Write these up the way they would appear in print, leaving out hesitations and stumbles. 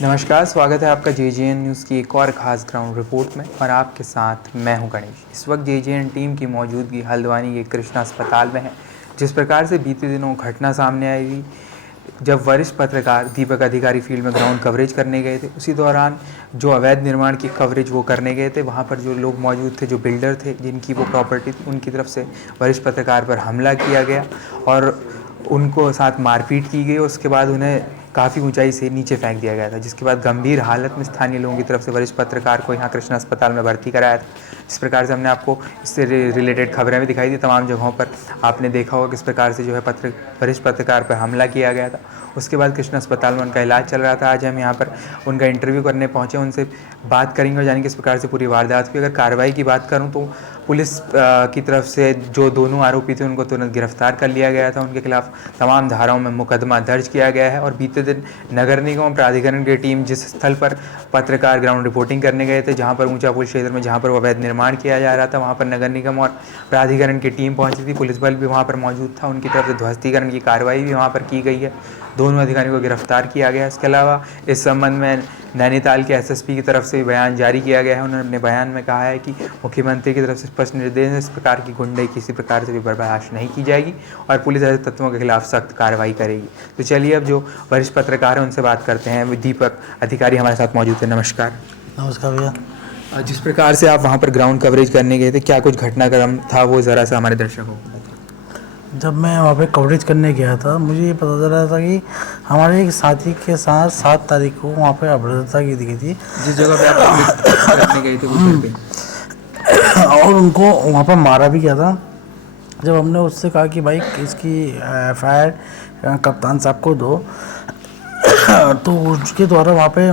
नमस्कार, स्वागत है आपका जेजेएन न्यूज़ की एक और ख़ास ग्राउंड रिपोर्ट में और आपके साथ मैं हूं गणेश। इस वक्त जेजेएन टीम की मौजूदगी हल्द्वानी के कृष्णा अस्पताल में है। जिस प्रकार से बीते दिनों घटना सामने आई थी, जब वरिष्ठ पत्रकार दीपक अधिकारी फील्ड में ग्राउंड कवरेज करने गए थे, उसी दौरान जो अवैध निर्माण की कवरेज वो करने गए थे, वहाँ पर जो लोग मौजूद थे, जो बिल्डर थे, जिनकी वो प्रॉपर्टी थी, उनकी तरफ से वरिष्ठ पत्रकार पर हमला किया गया और उनको साथ मारपीट की गई। उसके बाद उन्हें काफ़ी ऊंचाई से नीचे फेंक दिया गया था, जिसके बाद गंभीर हालत में स्थानीय लोगों की तरफ से वरिष्ठ पत्रकार को यहाँ कृष्णा अस्पताल में भर्ती कराया था। इस प्रकार से हमने आपको इससे रिलेटेड खबरें भी दिखाई दी। तमाम जगहों पर आपने देखा होगा किस प्रकार से जो है वरिष्ठ पत्रकार पर हमला किया गया था। उसके बाद कृष्णा अस्पताल में उनका इलाज चल रहा था। आज हम यहाँ पर उनका इंटरव्यू करने पहुँचे, उनसे बात करेंगे और जानेंगे किस प्रकार से पूरी वारदात हुई। अगर कार्रवाई की बात करूँ तो पुलिस की तरफ से जो दोनों आरोपी थे उनको तुरंत गिरफ्तार कर लिया गया था। उनके खिलाफ तमाम धाराओं में मुकदमा दर्ज किया गया है और बीते दिन नगर निगम प्राधिकरण की टीम जिस स्थल पर पत्रकार ग्राउंड रिपोर्टिंग करने गए थे, जहां पर ऊंचापुर क्षेत्र में जहां पर अवैध निर्माण किया जा रहा था, वहां पर नगर निगम और प्राधिकरण की टीम पहुंची थी। पुलिस बल भी वहां पर मौजूद था। उनकी तरफ से ध्वस्तीकरण की कार्रवाई भी वहां पर की गई है। दोनों अधिकारियों को गिरफ्तार किया गया है। इसके अलावा इस संबंध में नैनीताल के एसएसपी की तरफ से बयान जारी किया गया है। उन्होंने अपने बयान में कहा है कि मुख्यमंत्री की तरफ से स्पष्ट निर्देश है, इस प्रकार की गुंडई किसी प्रकार से भी बर्दाश्त नहीं की जाएगी और पुलिस ऐसे तत्वों के खिलाफ सख्त कार्रवाई करेगी। तो चलिए अब जो वरिष्ठ पत्रकार हैं उनसे बात करते हैं। दीपक अधिकारी हमारे साथ मौजूद है। नमस्कार। नमस्कार भैया। जिस प्रकार से आप वहाँ पर ग्राउंड कवरेज करने गए थे, क्या कुछ घटनाक्रम था वो ज़रा सा हमारे दर्शकों को? जब मैं वहाँ पे कवरेज करने गया था, मुझे ये पता चला था कि हमारे एक साथी के साथ 7 तारीख को वहाँ पे अभद्रता की गई थी। जिस जगह पे आप करने गए थे उस जगह पे और उनको वहाँ पर मारा भी गया था। जब हमने उससे कहा कि भाई इसकी FIR कप्तान साहब को दो, तो उसके द्वारा वहाँ पे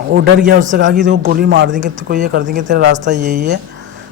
वो डर गया। उससे कहा कि तो गोली मार देंगे, तो ये कर देंगे, तेरा रास्ता यही है।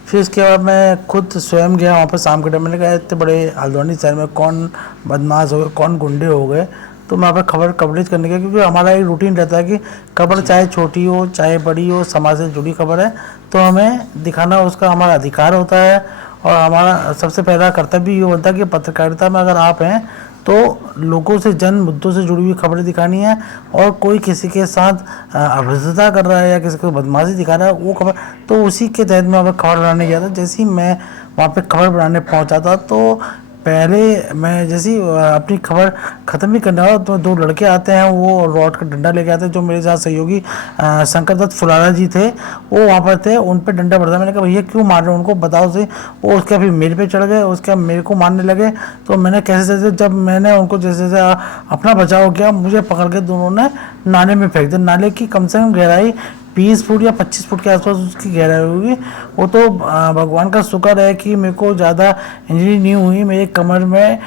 फिर उसके बाद मैं खुद स्वयं गया वहाँ पर शाम के टाइम। मैंने कहा इतने बड़े हल्द्वानी शहर में कौन बदमाश हो गए, कौन गुंडे हो गए। तो मैं वहाँ पर कवरेज करने गया, क्योंकि हमारा एक रूटीन रहता है कि खबर चाहे छोटी हो चाहे बड़ी हो, समाज से जुड़ी खबर है तो हमें दिखाना उसका हमारा अधिकार होता है। और हमारा सबसे पहला कर्तव्य ये होता है कि पत्रकारिता में अगर आप हैं तो लोगों से, जन मुद्दों से जुड़ी हुई खबरें दिखानी है। और कोई किसी के साथ अभद्रता कर रहा है या किसी को बदमाशी दिखा रहा है, वो खबर, तो उसी के तहत मैं वहाँ पर खबर बनाने गया था। जैसे ही मैं वहाँ पे खबर बनाने पहुँचा था, तो पहले मैं जैसे ही अपनी खबर ख़त्म ही करने वाला, तो 2 लड़के आते हैं, वो रॉड का डंडा लेके आते हैं। जो मेरे साथ सहयोगी शंकर दत्त फुलारा जी थे, वो वहाँ पर थे। उन पर डंडा पड़ता। मैंने कहा भैया क्यों मार रहे हो उनको, बताओ से। वो उसके फिर मेरे पे चढ़ गए, उसके मेरे को मारने लगे। तो मैंने कैसे जैसे, जब मैंने उनको जैसे जैसे अपना बचाव किया, मुझे पकड़ के दोनों ने नाले में फेंक दिया। नाले की कम से कम गहराई 20 फुट या 25 फुट के आसपास उसकी गहराई होगी। वो तो भगवान का शुक्र है कि मेरे को ज़्यादा इंजरी नहीं हुई। मेरे कमर में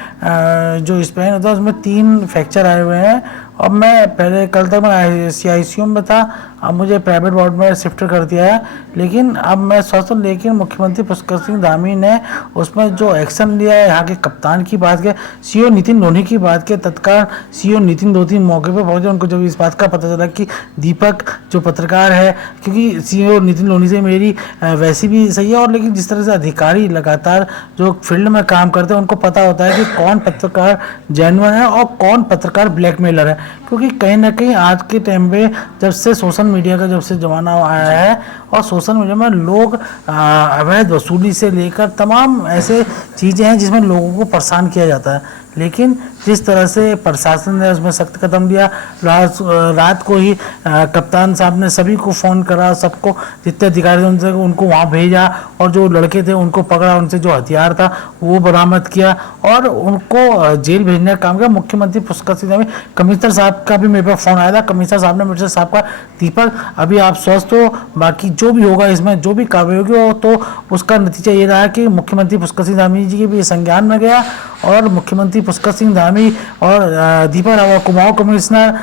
जो स्पाइन होता है उसमें 3 फ्रैक्चर आए हुए हैं। अब मैं पहले कल तक मैं ICU में था, अब मुझे प्राइवेट वार्ड में शिफ्ट कर दिया है। लेकिन अब मैं स्वस्थ हूँ। लेकिन मुख्यमंत्री पुष्कर सिंह धामी ने उसमें जो एक्शन लिया है, यहाँ के कप्तान की बात के, CO नितिन लोनी की बात के, तत्काल CO नितिन 2-3 मौके पर पहुँचे। उनको जब इस बात का पता चला कि दीपक जो पत्रकार है, क्योंकि CO नितिन लोनी से मेरी वैसी भी सही है, और लेकिन जिस तरह से अधिकारी लगातार जो फील्ड में काम करते हैं उनको पता होता है कि कौन पत्रकार जेन्युइन है और कौन पत्रकार ब्लैकमेलर है। क्योंकि कहीं ना कहीं आज के टाइम पे जब से सोशल मीडिया का जब से ज़माना आया है, और सोशल मीडिया में लोग अवैध वसूली से लेकर तमाम ऐसे चीज़ें हैं जिसमें लोगों को परेशान किया जाता है। लेकिन जिस तरह से प्रशासन ने उसमें सख्त कदम लिया, रात को ही कप्तान साहब ने सभी को फ़ोन करा, सबको जितने अधिकारी थे उनसे उनको वहाँ भेजा, और जो लड़के थे उनको पकड़ा, उनसे जो हथियार था वो बरामद किया और उनको जेल भेजने का काम किया। मुख्यमंत्री पुष्कर सिंह धामी, कमिश्नर साहब का भी मेरे पास फ़ोन आया था। कमिश्नर साहब ने मेरे से साहब का, दीपक अभी आप स्वस्थ हो, बाकी जो भी होगा इसमें जो भी कार्रवाई होगी वो, तो उसका नतीजा ये रहा कि मुख्यमंत्री पुष्कर सिंह धामी जी के भी संज्ञान में गया, और मुख्यमंत्री पुष्कर सिंह धामी और Deepak Rawat, Kumaon commissioner,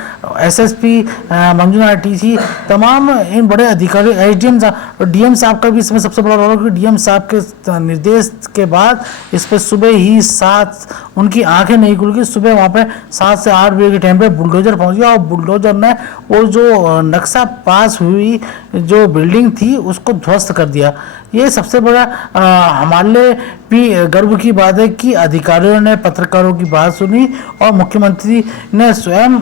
SSP Manjunath TC, तमाम इन बड़े अधिकारी, SDM साहब, DM साहब का भी इसमें सबसे बड़ा रोल है, क्योंकि DM साहब के निर्देश के बाद इस पर सुबह ही 7, उनकी आंखें नहीं खुल गई, सुबह वहाँ पे 7 से 8 बजे के टाइम पे बुलडोजर पहुँच गया, और बुलडोजर ने वो जो नक्शा पास हुई जो बिल्डिंग थी उसको ध्वस्त कर दिया। ये सबसे बड़ा हमारे लिए भी गर्व की बात है कि अधिकारियों ने पत्रकारों की बात सुनी और मुख्यमंत्री ने स्वयं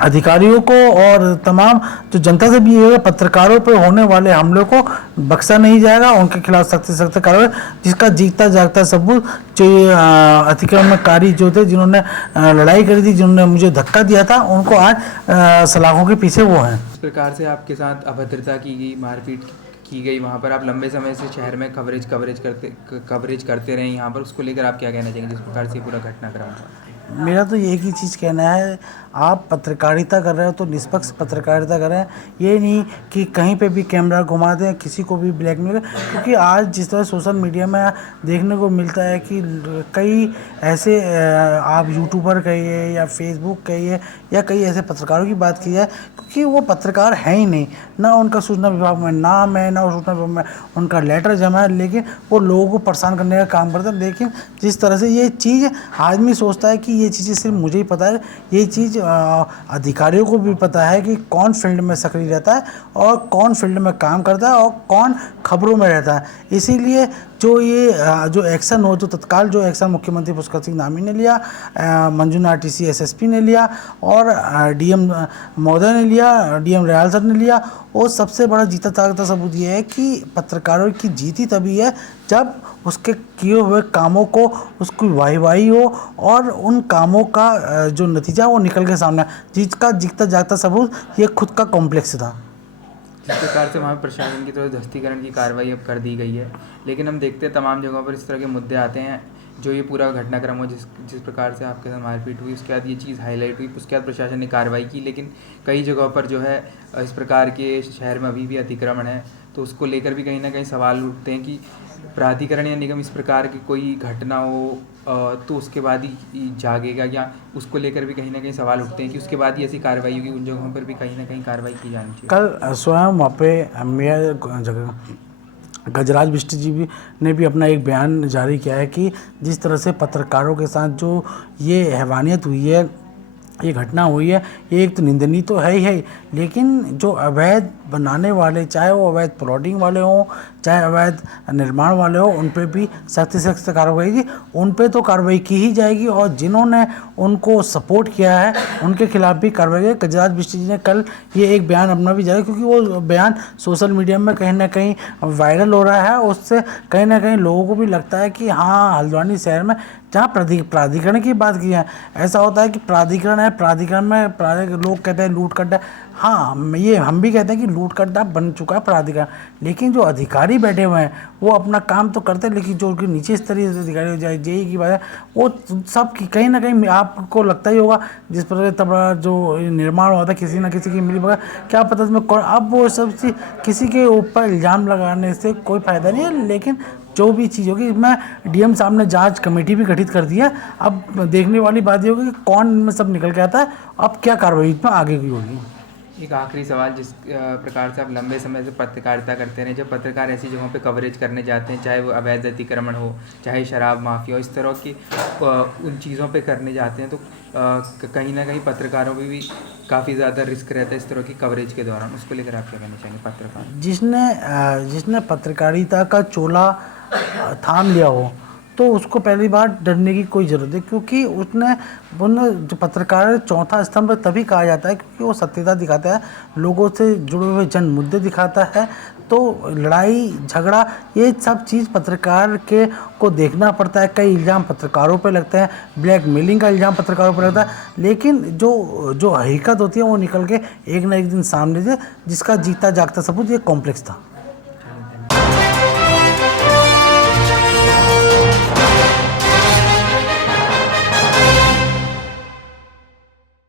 अधिकारियों को और तमाम जो जनता से भी ये पत्रकारों पर होने वाले हमलों को बख्शा नहीं जाएगा। उनके खिलाफ सख्त से सख्त कार्रवाई, जिसका जीता जागता सबूत जो ये अतिक्रमणकारी जो थे, जिन्होंने लड़ाई करी थी, जिन्होंने मुझे धक्का दिया था, उनको आज सलाखों के पीछे वो हैं। इस प्रकार से आपके साथ अभद्रता की गई, मारपीट की गई, वहाँ पर आप लंबे समय से शहर में कवरेज करते रहे, यहाँ पर उसको लेकर आप क्या कहना चाहेंगे जिस प्रकार से ये पूरा घटनाक्रम हुआ? मेरा तो एक ही चीज़ कहना है, आप पत्रकारिता कर रहे हो तो निष्पक्ष पत्रकारिता करें। ये नहीं कि कहीं पे भी कैमरा घुमा दें, किसी को भी ब्लैकमेल करें, क्योंकि आज जिस तरह सोशल मीडिया में देखने को मिलता है कि कई ऐसे आप यूट्यूबर कहिए या फेसबुक कहिए या कई ऐसे पत्रकारों की बात की जाए, क्योंकि वो पत्रकार हैं ही नहीं, ना उनका सूचना विभाग में नाम है, ना सूचना विभाग में उनका लेटर जमा है, लेकिन वो लोगों को परेशान करने का काम करते हैं। लेकिन जिस तरह से ये चीज़ आदमी सोचता है कि ये चीज़ें सिर्फ मुझे ही पता है, ये चीज़ अधिकारियों को भी पता है कि कौन फील्ड में सक्रिय रहता है और कौन फील्ड में काम करता है और कौन खबरों में रहता है। इसीलिए जो ये जो एक्शन हो, जो तत्काल जो एक्शन मुख्यमंत्री पुष्कर सिंह धामी ने लिया, मंजूनाथ टीसी एसएसपी ने लिया और डीएम महोदय ने लिया, डीएम रियाल सर ने लिया, वो सबसे बड़ा जीता जागता सबूत ये है कि पत्रकारों की जीती तभी है जब उसके किए हुए कामों को उसकी वाहवाही हो और उन कामों का जो नतीजा वो निकल के सामने, जिसका जीता जागता सबूत ये खुद का कॉम्प्लेक्स था। जिस प्रकार से वहाँ प्रशासन की तरफ ध्वस्तीकरण की कार्रवाई अब कर दी गई है, लेकिन हम देखते हैं तमाम जगहों पर इस तरह के मुद्दे आते हैं। जो ये पूरा घटनाक्रम हो, जिस प्रकार से आपके साथ मारपीट हुई, उसके बाद ये चीज़ हाईलाइट हुई, उसके बाद प्रशासन ने कार्रवाई की, लेकिन कई जगहों पर जो है इस प्रकार के शहर में अभी भी अतिक्रमण है, तो उसको लेकर भी कहीं ना कहीं सवाल उठते हैं कि प्राधिकरण या निगम इस प्रकार की कोई घटना हो तो उसके बाद ही जागेगा, या उसको लेकर भी कहीं ना कहीं सवाल उठते हैं कि उसके बाद ही ऐसी कार्रवाई होगी। उन जगहों पर भी कहीं ना कहीं कार्रवाई की जानी चाहिए। कल स्वयं वहाँ पे मेयर गजराज बिष्ट जी ने भी अपना एक बयान जारी किया है कि जिस तरह से पत्रकारों के साथ जो ये हैवानियत हुई है, ये घटना हुई है, ये एक तो निंदनीय तो है ही, लेकिन जो अवैध बनाने वाले, चाहे वो अवैध प्लॉटिंग वाले हों, चाहे अवैध निर्माण वाले हों, उन पे भी सख्त से सख्त कार्रवाई की, उन पे तो कार्रवाई की ही जाएगी और जिन्होंने उनको सपोर्ट किया है उनके खिलाफ भी कार्रवाई की। गजराज बिष्ट जी ने कल ये एक बयान अपना भी जारी, क्योंकि वो बयान सोशल मीडिया में कहीं ना कहीं वायरल हो रहा है, उससे कहीं ना कहीं लोगों को भी लगता है कि हाँ, हल्द्वानी शहर में जहाँ प्राधिकरण की बात की है, ऐसा होता है कि प्राधिकरण है, प्राधिकरण में लोग कहते हैं लूट कट्टा। हाँ, ये हम भी कहते हैं कि लूट कट्टा बन चुका है प्राधिकरण, लेकिन जो अधिकारी बैठे हुए हैं वो अपना काम तो करते हैं, लेकिन जो उनके नीचे स्तरीय अधिकारी हो जाए, जेई की बात है, वो सब की कहीं ना कहीं आपको लगता ही होगा जिस पर तब जो निर्माण हुआ था किसी ना किसी की मिली भगत, क्या पता उसमें कौन। अब वो सब चीज़ किसी के ऊपर इल्ज़ाम लगाने से कोई फ़ायदा नहीं है, लेकिन जो भी चीज़ होगी, मैं डीएम साहब ने जांच कमेटी भी गठित कर दी है। अब देखने वाली बात ये होगी कि कौन इनमें सब निकल के आता है, अब क्या कार्रवाई में आगे की होगी। एक आखिरी सवाल, जिस प्रकार से आप लंबे समय से पत्रकारिता करते रहे, जब पत्रकार ऐसी जगहों पे कवरेज करने जाते हैं, चाहे वो अवैध अतिक्रमण हो, चाहे शराब माफिया हो, इस तरह की उन चीज़ों पे करने जाते हैं, तो कहीं ना कहीं पत्रकारों पे भी काफ़ी ज़्यादा रिस्क रहता है इस तरह की कवरेज के दौरान। उसको लेकर आप क्या कहना चाहेंगे? पत्रकार जिसने पत्रकारिता का चोला थाम लिया हो तो उसको पहली बार डरने की कोई ज़रूरत है, क्योंकि उसने जो पत्रकार चौथा स्तंभ तभी कहा जाता है क्योंकि वो सत्यता दिखाता है, लोगों से जुड़े हुए जन मुद्दे दिखाता है। तो लड़ाई झगड़ा ये सब चीज़ पत्रकार के को देखना पड़ता है। कई इल्ज़ाम पत्रकारों पे लगते हैं, ब्लैकमेलिंग का इल्ज़ाम पत्रकारों पर लगता है, लेकिन जो हकीकत होती है वो निकल के एक ना एक दिन सामने से, जिसका जीता जागता सबूत ये कॉम्प्लेक्स था।